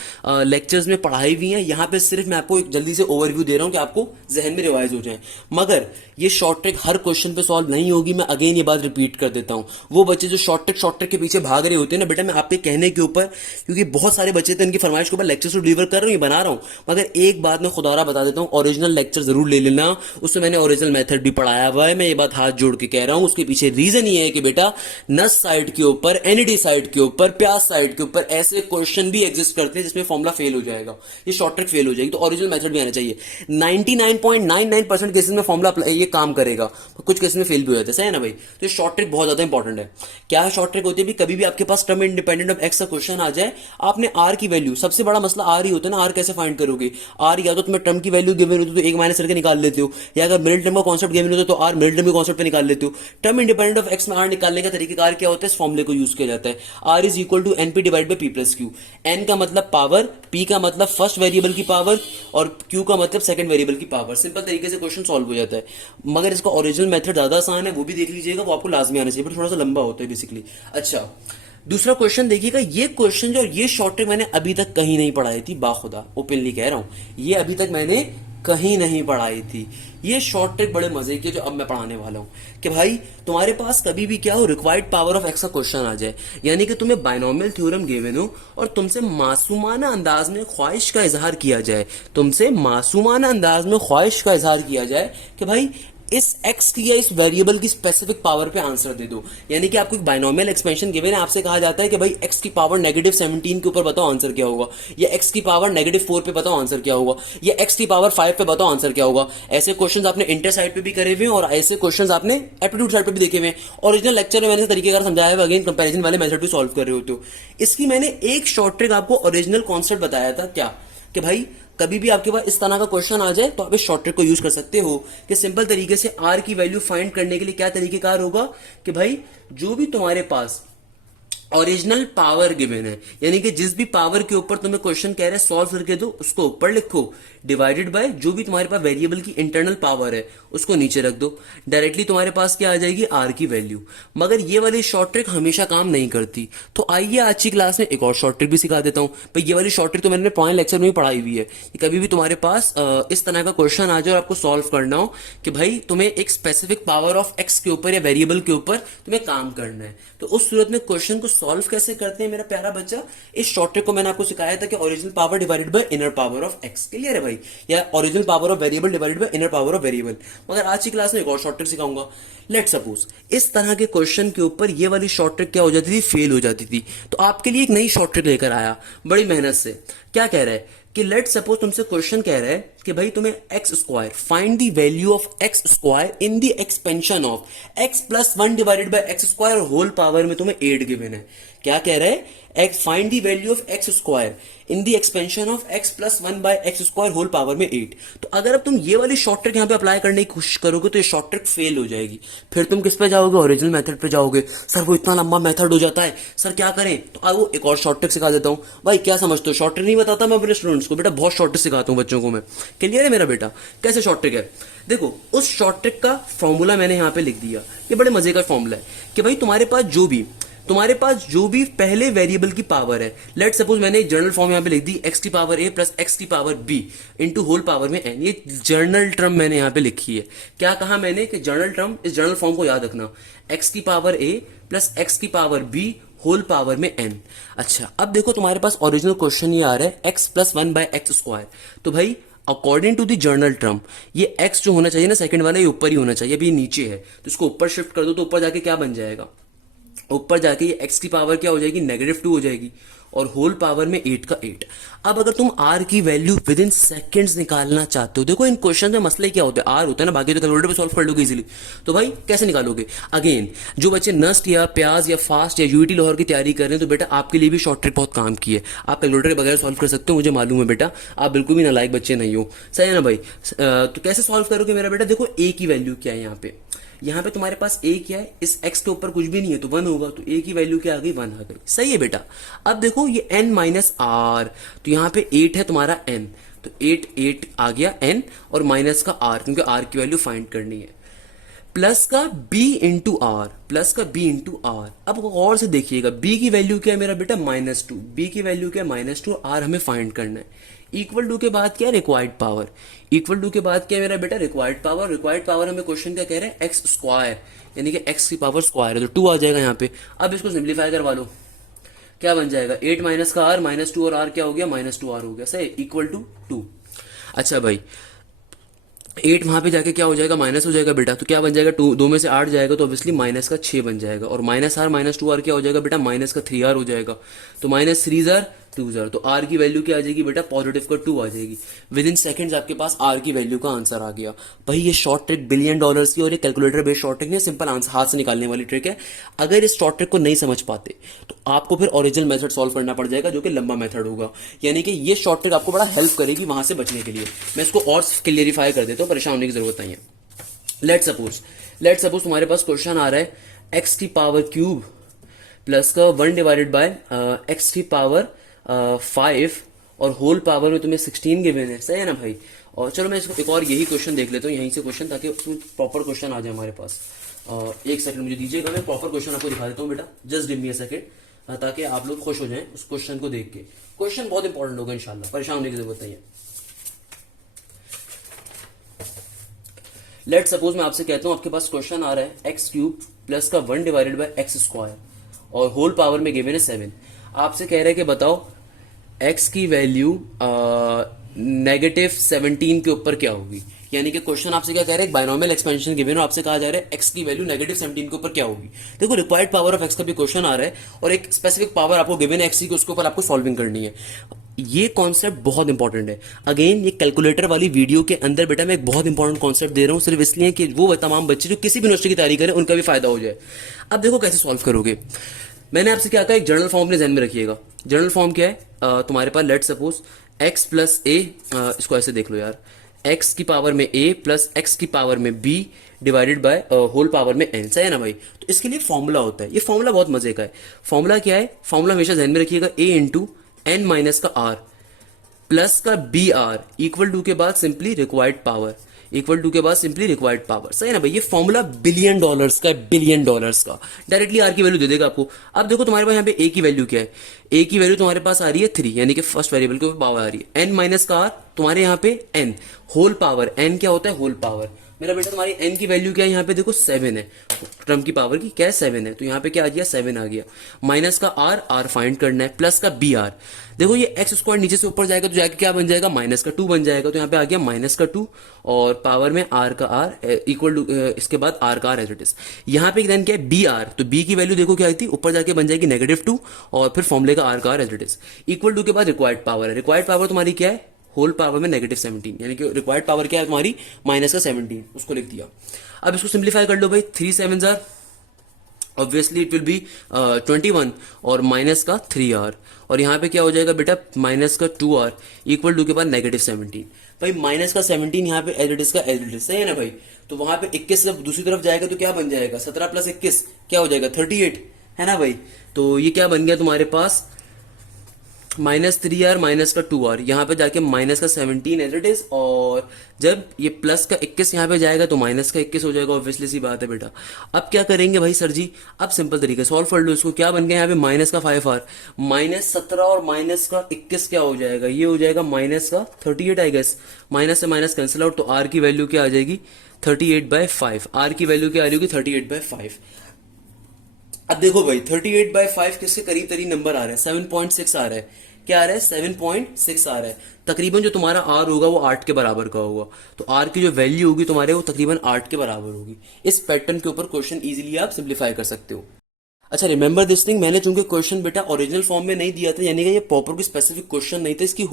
लेक्चर्स में पढ़ाई हुई हैं, यहाँ पे सिर्फ मैं आपको एक जल्दी से ओवरव्यू दे रहा हूँ कि आपको जहन में रिवाइज हो जाए। मगर ये शॉर्ट ट्रिक हर क्वेश्चन पे सॉल्व नहीं होगी, मैं अगेन ये बात रिपीट कर देता हूँ। वो बच्चे जो शॉर्ट ट्रिक के पीछे भाग रहे होते हैं ना बेटा, मैं आपके कहने के ऊपर, क्योंकि बहुत सारे बच्चे थे इनकी फरमाइश के ऊपर लेक्चर्स तो डिलीवर कर रहा हूँ, ये बना रहा हूँ, मगर एक बात मैं खुदारा बता देता हूँ, ओरिजिनल लेक्चर जरूर ले लेना, उसमें मैंने ओरिजिनल मेथड भी पढ़ाया हुआ है। मैं ये बात हाथ जोड़ के कह रहा हूँ, उसके पीछे रीजन ये है कि बेटा नस साइड के ऊपर, एनईडी साइड के ऊपर, प्याज साइड के ऊपर ऐसे क्वेश्चन भी एग्जिस्ट करते हैं जिसमें फॉर्मुला फेल हो जाएगा, ये शॉर्ट ट्रिक फेल हो जाएगी, तो ओरिजिनल मेथड भी आना चाहिए। 99.99% केसेस में फॉर्मुला ये काम करेगा, कुछ केस में फेल भी हो जाते हैं, सही है ना भाई। तो ये शॉर्ट ट्रिक बहुत ज्यादा इंपॉर्टेंट है। क्या है शॉर्ट ट्रिक होती है, कभी भी आपके पास टर्म इंडिपेंडेंट ऑफ एक्स का क्वेश्चन आ जाए, आपने आर की वैल्यू, सबसे बड़ा मसला आर ही होता है ना, आर कैसे फाइंड करोगे। आर या तो तुम्हें टर्म की वैल्यू गिवन होती है तो एक माइनस करके निकाल लेते हो, या अगर मिडिल टर्म का कॉन्सेप्ट गिवन होता है तो आर मिडिल टर्म के कॉन्सेप्ट पे निकाल लेते हो। टर्म इंडिपेंडेंट ऑफ एक्स में आर निकालने का तरीकेकार क्या होता है, इस फॉर्मुले को यूज किया जाता है, r is equal to n p divide by p plus q. N का मतलब पावर, पी का मतलब फर्स्ट वेरिएबल की पावर, और क्यू का मतलब सेकंड वेरिएबल की पावर। सिंपल तरीके से क्वेश्चन सॉल्व हो जाता है। मगर इसका ओरिजिनल मेथड ज्यादा आसान है, वो भी देख लीजिएगा, वो आपको लाजमी आना चाहिए, बट थोड़ा सा लंबा होता है बेसिकली। अच्छा, दूसरा क्वेश्चन देखिएगा, ये क्वेश्चन जो, ये शॉर्ट ट्रिक मैंने अभी तक कहीं नहीं पढ़ाई थी, बाखुदा ओपनली कह रहा हूं, ये अभी तक मैंने कहीं नहीं पढ़ाई थी। ये शॉर्ट ट्रिक बड़े मजे की जो अब मैं पढ़ाने वाला हूं, कि भाई तुम्हारे पास कभी भी क्या हो, रिक्वायर्ड पावर ऑफ एक्स का क्वेश्चन आ जाए, यानी कि तुम्हें बाइनोमियल थ्योरम गिवन हो और तुमसे मासूमाना अंदाज में ख्वाहिश का इजहार किया जाए, तुमसे मासूमाना अंदाज में ख्वाहिश का इजहार किया जाए कि भाई इस x की या इस वेरिएबल की स्पेसिफिक पावर पे आंसर दे दो। यानी कि आपको एक बाइनोमियल एक्सपेंशन गिवन है, आपसे कहा जाता है कि भाई x की पावर -17 के ऊपर बताओ आंसर क्या होगा, या x की पावर -4 पे बताओ आंसर क्या होगा, या x की पावर 5 पे बताओ आंसर क्या होगा। ऐसे क्वेश्चंस आपने इंटर साइड पे भी करे हुए हैं और ऐसे क्वेश्चंस आपने एप्टीट्यूड साइड पे भी देखे हुए हैं। ओरिजिनल लेक्चर में मैंने तरीकेकार समझाया है, अगेन कंपैरिजन वाले मेथड भी सॉल्व कर रहे होते हो। इसकी मैंने एक शॉर्ट ट्रिक आपको ओरिजिनल कॉन्सेप्ट बताया था, क्या कि भाई कभी भी आपके पास इस तरह का क्वेश्चन आ जाए तो आप इस शॉर्ट ट्रिक को यूज कर सकते हो, कि सिंपल तरीके से आर की वैल्यू फाइंड करने के लिए क्या तरीकेकार होगा, कि भाई जो भी तुम्हारे पास ओरिजिनल पावर गिवन है, यानी कि जिस भी पावर के ऊपर तुम्हें क्वेश्चन कह रहे हैं सॉल्व करके दो, उसको ऊपर लिखो, डिवाइडेड बाय जो भी तुम्हारे पास वेरिएबल की इंटरनल पावर है उसको नीचे रख दो, डायरेक्टली तुम्हारे पास क्या आ जाएगी, आर की वैल्यू। मगर ये वाली शॉर्ट ट्रिक हमेशा काम नहीं करती, तो आइए आज की क्लास में एक और शॉर्ट ट्रिक भी सिखा देता हूं। भाई ये वाली शॉर्ट ट्रिक तो मैंने पॉइंट लेक्चर में भी पढ़ाई हुई है, कि कभी भी तुम्हारे पास इस तरह का क्वेश्चन आ जाए और आपको सॉल्व करना हो कि भाई तुम्हें एक स्पेसिफिक पावर ऑफ एक्स के ऊपर या वेरिएबल के ऊपर तुम्हें काम करना है, तो उस सूरत में क्वेश्चन को सॉल्व कैसे करते हैं मेरा प्यारा बच्चा, इस शॉर्ट ट्रिक को मैंने आपको सिखाया था कि original power divided by inner power of x. Clear है भाई, या original power of variable divided by inner power of variable. मगर आज की क्लास में एक और शॉर्ट ट्रिक सिखाऊंगा। लेट सपोज इस तरह के क्वेश्चन के ऊपर ये वाली शॉर्ट ट्रिक क्या हो जाती थी, फेल हो जाती थी, तो आपके लिए एक नई शॉर्ट ट्रिक लेकर आया बड़ी मेहनत से। क्या कह रहा है कि लेट सपोज तुमसे क्वेश्चन कह रहा है कि भाई तुम्हें x square, find the value of x square in the expansion of x plus 1 divided by x square whole power में तुम्हें 8 गिवन है। क्या कह रहा है, x, find the value of x square in the expansion of x plus 1 by x square whole power में 8। तो अगर अब तुम ये वाली शॉर्ट ट्रिक यहां पे अप्लाई करने की कोशिश करोगे तो ये शॉर्ट ट्रिक फेल हो जाएगी। फिर तुम किस पे जाओगे, ओरिजिनल मेथड पे जाओगे। सर वो इतना लंबा मेथड हो जाता है, सर क्या करें, तो आओ एक और शॉर्ट ट्रिक सिखा देता हूं। भाई क्या समझते हो, शॉर्ट ट्रिक नहीं बताता मैं अपने स्टूडेंट्स को, बेटा बहुत शॉर्ट ट्रिक सिखाता हूं बच्चों को मैं। क्लियर है मेरा बेटा, कैसे शॉर्ट ट्रिक है, देखो उस शॉर्ट ट्रिक का फॉर्मूला मैंने यहां पे लिख दिया। ये बड़े मजे का फॉर्मूला है कि भाई तुम्हारे पास जो भी पहले वेरिएबल की पावर है, लेट सपोज मैंने एक जर्नल फॉर्म यहां पे लिख दी, एक्स की पावर ए प्लस एक्स की power b into whole power में एन। ये जर्नल टर्म मैंने यहां पे लिखी है। क्या कहा मैंने कि जर्नल टर्म, इस जर्नल फॉर्म को याद रखना, एक्स की पावर ए प्लस एक्स की पावर बी होल पावर में एन। अच्छा अब देखो तुम्हारे पास ओरिजिनल क्वेश्चन ये आ रहा है x plus 1 by x square, तो भाई according to the general term ये x जो होना चाहिए ना सेकंड वाला, ये ऊपर ही होना चाहिए, अभी ये नीचे है तो इसको ऊपर शिफ्ट कर दो, तो ऊपर जाके क्या बन जाएगा, ऊपर जाके ये x की पावर क्या हो जाएगी, -2 हो जाएगी, और होल पावर में 8 का 8। अब अगर तुम r की वैल्यू विद इन सेकेंड्स निकालना चाहते हो, देखो इन क्वेश्चन में मसले क्या होते हैं, r होता है ना, बाकी तो कैलकुलेटर पे सॉल्व कर लोगे इजीली। तो भाई कैसे निकालोगे, अगेन जो बच्चे नस्ट या प्याज या फास्ट या यूईटी लाहौर की तैयारी कर रहे हैं तो बेटा आपके लिए भी शॉर्ट ट्रिक बहुत काम की है। आप कैलकुलेटर के बगैर सॉल्व कर सकते हो, मुझे मालूम है बेटा, आप बिल्कुल भी नालायक बच्चे नहीं हो, सही है ना भाई। तो कैसे सॉल्व करोगे मेरा बेटा, देखो a की वैल्यू क्या है यहाँ पे तुम्हारे पास a क्या है, इस x के ऊपर कुछ भी नहीं है तो 1 होगा, तो a की वैल्यू क्या आ गई, 1 आ गई, सही है बेटा। अब देखो ये n माइनस आर, तो यहाँ पे 8 है तुम्हारा n, तो 8 आ गया n और माइनस का r, क्योंकि r की वैल्यू फाइंड करनी है, प्लस का b इंटू आर, प्लस का b इंटू आर। अब गौर से देखिएगा, b की वैल्यू क्या है मेरा बेटा -2, b की वैल्यू क्या है -2, r हमें फाइंड करना है। इक्वल टू के बाद क्या है, रिक्वायर्ड पावर। इक्वल टू के बाद क्या है मेरा बेटा, रिक्वायर्ड पावर। रिक्वायर्ड पावर हमें क्वेश्चन क्या कह रहे हैं, एक्स स्क्वायर, यानी कि एक्स की पावर स्क्वायर है, तो 2 आ जाएगा यहाँ पे। अब इसको सिंप्लीफाई करवा लो, क्या बन जाएगा, 8 माइनस का r, -2 और r क्या हो गया, -2r हो गया, सही, इक्वल टू 2। अच्छा भाई, 8 वहां पे जाके क्या हो जाएगा, माइनस हो जाएगा बेटा, तो क्या बन जाएगा, 2 में से 8 जाएगा तो ऑब्वियसली माइनस का 6 बन जाएगा, और -r -2r क्या हो जाएगा बेटा, माइनस का 3r हो जाएगा, तो -3r 2r, तो r की वैल्यू क्या आ जाएगी बेटा, पॉजिटिव का 2 आ जाएगी। विद इन सेकंड्स आपके पास r की वैल्यू का आंसर आ गया। भाई ये शॉर्ट ट्रिक बिलियन डॉलर्स की, और ये कैलकुलेटर बेस्ड शॉर्ट ट्रिक नहीं, सिंपल आंसर हाथ से निकालने वाली ट्रिक है। अगर इस शॉर्ट ट्रिक को नहीं समझ पाते तो आपको फिर ओरिजिनल मेथड सॉल्व करना पड़ जाएगा, जो कि लंबा मेथड होगा। यानी कि ये शॉर्ट ट्रिक आपको बड़ा हेल्प करेगी वहां से बचने के लिए। मैं इसको और क्लियरिफाई कर देता हूँ, परेशान होने की जरूरत नहीं है। लेट सपोज तुम्हारे पास क्वेश्चन आ रहा है, एक्स की पावर क्यूब प्लस का 1 डिवाइडेड बाय एक्स की पावर 5 और होल पावर में तुम्हें 16 गिवन है, सही है ना भाई। और चलो मैं इसको एक और यही क्वेश्चन देख लेता हूँ यहीं से क्वेश्चन, ताकि प्रॉपर क्वेश्चन आ जाए हमारे पास। एक सेकंड मुझे दीजिएगा, मैं प्रॉपर क्वेश्चन आपको दिखा देता हूँ बेटा, just give me a second, ताकि आप लोग खुश हो जाएं उस क्वेश्चन को देख के। क्वेश्चन बहुत इंपॉर्टेंट होगा इंशाल्लाह, परेशान होने की जरूरत नहीं है। लेट सपोज मैं आपसे कहता हूं, आपके पास क्वेश्चन आ रहा है, एक्स क्यूब प्लस का 1 डिवाइडेड बाय एक्स स्क्वायर और होल पावर में गिवन है 7। आपसे कह रहे हैं कि बताओ एक्स की वैल्यू -17 के ऊपर क्या होगी। यानी कि क्वेश्चन आपसे क्या कह रहे हैं, बायनॉमियल एक्सपेंशन गिवन, और आपसे कहा जा रहा है एक्स की वैल्यू -17 के ऊपर क्या होगी। देखो रिक्वायर्ड पावर ऑफ एक्स का भी क्वेश्चन आ रहा है, और एक स्पेसिफिक पावर आपको गिवन है एक्स की, उसके ऊपर आपको सॉल्विंग करनी है। ये कॉन्सेप्ट बहुत इंपॉर्टेंट है। अगेन ये कैलकुलेटर वाली वीडियो के अंदर बेटा मैं एक बहुत इंपॉर्टेंट कॉन्सेप्ट दे रहा हूं, सिर्फ इसलिए कि वो तमाम बच्चे जो किसी भी यूनिवर्सिटी की तैयारी करें उनका भी फायदा हो जाए। अब देखो कैसे सॉल्व करोगे। मैंने आपसे क्या कहा, एक जनरल फॉर्म अपने ध्यान में रखिएगा। जनरल फॉर्म क्या है, तुम्हारे पास let suppose x plus a, इसको ऐसे देख लो यार, एक्स की पावर में ए प्लस एक्स की पावर में b divided by whole power में एन, सही है ना भाई। तो इसके लिए फॉर्मूला होता है, ये फॉर्मूला बहुत मजे का है। फॉर्मूला क्या है, फॉर्मूला हमेशा ध्यान में रखिएगा, ए इंटू एन माइनस का आर प्लस का बी आर इक्वल टू के बाद simply required power, equal to के बाद सिंपली रिक्वायर्ड पावर, सही है ना भाई। ये फॉर्मूला बिलियन डॉलर्स का है, बिलियन डॉलर्स का, डायरेक्टली आर की वैल्यू दे देगा आपको। अब देखो तुम्हारे पास यहाँ पे ए की वैल्यू क्या है, ए की वैल्यू तुम्हारे पास आ रही है 3, यानी कि फर्स्ट वेरिएबल के ऊपर पावर आ रही है। एन माइनस का आर तुम्हारे यहाँ पे एन, होल पावर, एन क्या होता है, होल पावर। मेरा बेटा तुम्हारी एन की वैल्यू क्या है, यहाँ पे देखो 7 है, टर्म की पावर की क्या है 7 है, तो यहाँ पे क्या आ गया 7 आ गया। माइनस का आर, आर फाइंड करना है, प्लस का बी आर। देखो ये एक्स स्क्वायर नीचे से ऊपर जाएगा तो जाके क्या बन जाएगा, -2 बन जाएगा, तो यहाँ पे आ गया -2 और पावर में आर का आर इक्वल टू इसके बाद आर का आर एज इट इज। यहाँ पे देन क्या है बी आर, तो बी की वैल्यू देखो क्या आई थी, ऊपर जाके बन जाएगी -2 और फिर फॉर्मूले का आर का r as it is. Equal to के बाद रिक्वायर्ड पावर है, रिक्वायर्ड पावर तुम्हारी क्या है, होल पावर में -17, यानी कि रिक्वायर्ड पावर क्या है तुम्हारी -17, उसको लिख दिया। अब इसको सिंप्लीफाई कर लो भाई, 3 7 jar obviously it will be 21 और माइनस का 3r, और यहाँ पे क्या हो जाएगा बेटा माइनस का 2r इक्वल टू के बाद -17। भाई माइनस का 17 यहाँ पे एज इट इज का एज इट इज, सही है ना भाई। तो वहां पे 21 जब दूसरी तरफ जाएगा तो क्या बन जाएगा, 17 + 21 क्या हो जाएगा 38, है ना भाई। तो ये क्या बन गया तुम्हारे पास -3r माइनस का 2r, यहाँ पे जाके माइनस का 17 एज इट इज, और जब ये प्लस का 21 यहाँ पे जाएगा तो माइनस का 21 हो जाएगा, ऑब्वियसली सी बात है बेटा। अब क्या करेंगे भाई सर जी, अब सिंपल तरीके सॉल्व कर लो इसको। क्या बन गया यहाँ पे माइनस का 5r, -17 और माइनस का 21 क्या हो जाएगा, ये हो जाएगा माइनस का 38 आई गेस, माइनस से माइनस कैंसिल आउट, तो r की वैल्यू क्या आ जाएगी 38/5, r की वैल्यू क्या आ रही होगी 38/5। अब देखो भाई 38/5 किसके करीब तरीब नंबर आ रहा है, 7.6 आ रहा है, क्या आ रहा है 7.6 आ रहा है। तकरीबन जो तुम्हारा आर होगा वो 8 के बराबर का होगा, तो आर की जो वैल्यू होगी तुम्हारे वो तकरीबन 8 के बराबर होगी। इस पैटर्न के ऊपर क्वेश्चन इजीली आप सिंप्लीफाई कर सकते हो। अच्छा रिमेंबर दिस थिंग, मैंने चूंकि क्वेश्चन बेटा ओरिजिनल फॉर्म में नहीं दिया था, यानी कि ये प्रॉपर कोई स्पेसिफिक क्वेश्चन नहीं था, इसकी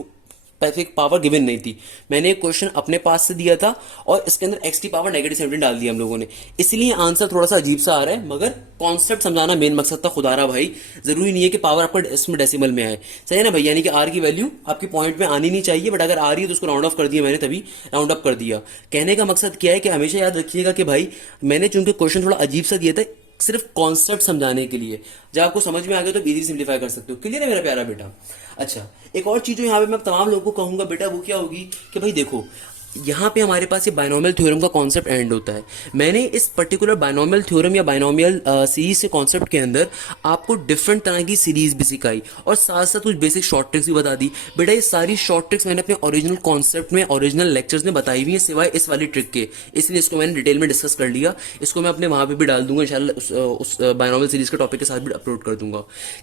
स्पेसिफिक पावर गिवन नहीं थी, मैंने एक क्वेश्चन अपने पास से दिया था और इसके अंदर एक्स की पावर -17 डाल दिया हम लोगों ने, इसलिए आंसर थोड़ा सा अजीब सा आ रहा है, मगर कॉन्सेप्ट समझाना मेन मकसद था खुदारा भाई। जरूरी नहीं है कि पावर आपका इसमें डेसिमल में आए, सही है ना भाई। यानी कि आर की वैल्यू आपकी पॉइंट में आनी नहीं चाहिए, बट अगर आ रही है तो उसको राउंड ऑफ कर दिया मैंने, तभी राउंड अप कर दिया। कहने का मकसद क्या है कि हमेशा याद रखिएगा कि भाई मैंने चूंकि क्वेश्चन थोड़ा अजीब सा दिया था, सिर्फ कॉन्सेप्ट समझाने के लिए। जब आपको समझ में आ गया तो इजीली सिंप्लीफाई कर सकते हो। क्लियर है मेरा प्यारा बेटा? अच्छा, एक और चीज जो यहाँ पे मैं तमाम लोगों को कहूंगा बेटा, वो क्या होगी कि भाई देखो, यहाँ पे हमारे पास ये बायनोमियल थ्योरम का कॉन्सेप्ट एंड होता है। मैंने इस पर्टिकुलर बायनोमियल थ्योरम या बायनोमियल सीरीज के कॉन्सेप्ट के अंदर आपको डिफरेंट तरह की सीरीज भी सिखाई और साथ साथ कुछ बेसिक शॉर्ट ट्रिक्स भी बता दी। बेटा ये सारी शॉर्ट ट्रिक्स मैंने अपने ओरिजिनल कॉन्सेप्ट में, ओरिजिनल लेक्चर्स में बताई हुई है, सिवाय इस वाली ट्रिक के। इसलिए इसको मैंने डिटेल में डिस्कस कर लिया। इसको मैं अपने वहाँ पे भी डाल दूंगा इंशाल्लाह, उस बायनोमियल सीरीज के टॉपिक के साथ भी अपलोड कर दूंगा।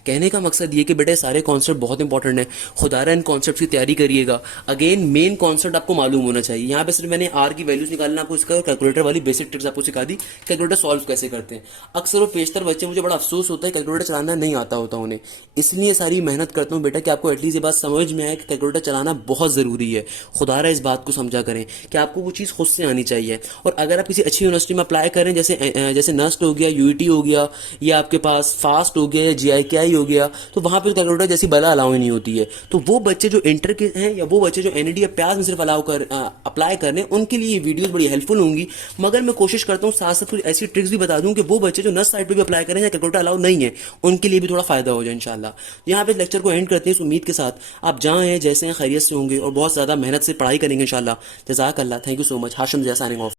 कहने का मकसद ये कि बेटा सारे कॉन्सेप्ट बहुत इंपॉर्टेंट है, खुदारा इन कॉन्सेप्ट की तैयारी करिएगा। अगेन मेन कॉन्सेप्ट आपको मालूम होना चाहिए। यहाँ पे सिर्फ मैंने आर की वैल्यूज निकालना आपको सिखाया और कैलकुलेटर वाली बेसिक ट्रिक्स आपको सिखा दी, कैलकुलेटर सॉल्व कैसे करते हैं। अक्सर वो पेशतर बच्चे, मुझे बड़ा अफसोस होता है कैलकुलेटर चलाना नहीं आता होता उन्हें, इसलिए सारी मेहनत करता हूँ बेटा कि आपको एटलीस्ट ये बात समझ में आए कि कैलकुलेटर चलाना बहुत ज़रूरी है। खुदारा इस बात को समझा करें कि आपको वो चीज़ खुद से आनी चाहिए। और अगर आप किसी अच्छी यूनिवर्सिटी में अप्लाई करें, जैसे नस्ट हो गया, यूईटी हो गया, या आपके पास फास्ट हो गया, या जीआईकेआई हो गया, तो वहाँ पर कैलकुलेटर जैसी बला अलाउ ही नहीं होती है। तो वो बच्चे जो इंटर के हैं या वो बच्चे जो एनईडी या प्याज में सिर्फ अप्लाई कर रहे हैं, उनके लिए ये वीडियोस बड़ी हेल्पफुल होंगी। मगर मैं कोशिश करता हूँ साथ साथ कुछ ऐसी ट्रिक्स भी बता दूं कि वो बच्चे जो नस्ट साइड पे भी अप्लाई करें या कैलकुलेटर अलाउ नहीं है, उनके लिए भी थोड़ा फायदा हो जाए इंशाल्लाह। यहाँ पे लेक्चर को एंड करते हैं इस उम्मीद के साथ आप जहाँ हैं जैसे हैं खैरियत से होंगे और बहुत ज़्यादा मेहनत से पढ़ाई करेंगे इंशाल्लाह। जज़ाक अल्लाह, thank you so much. Hashim Zia signing of.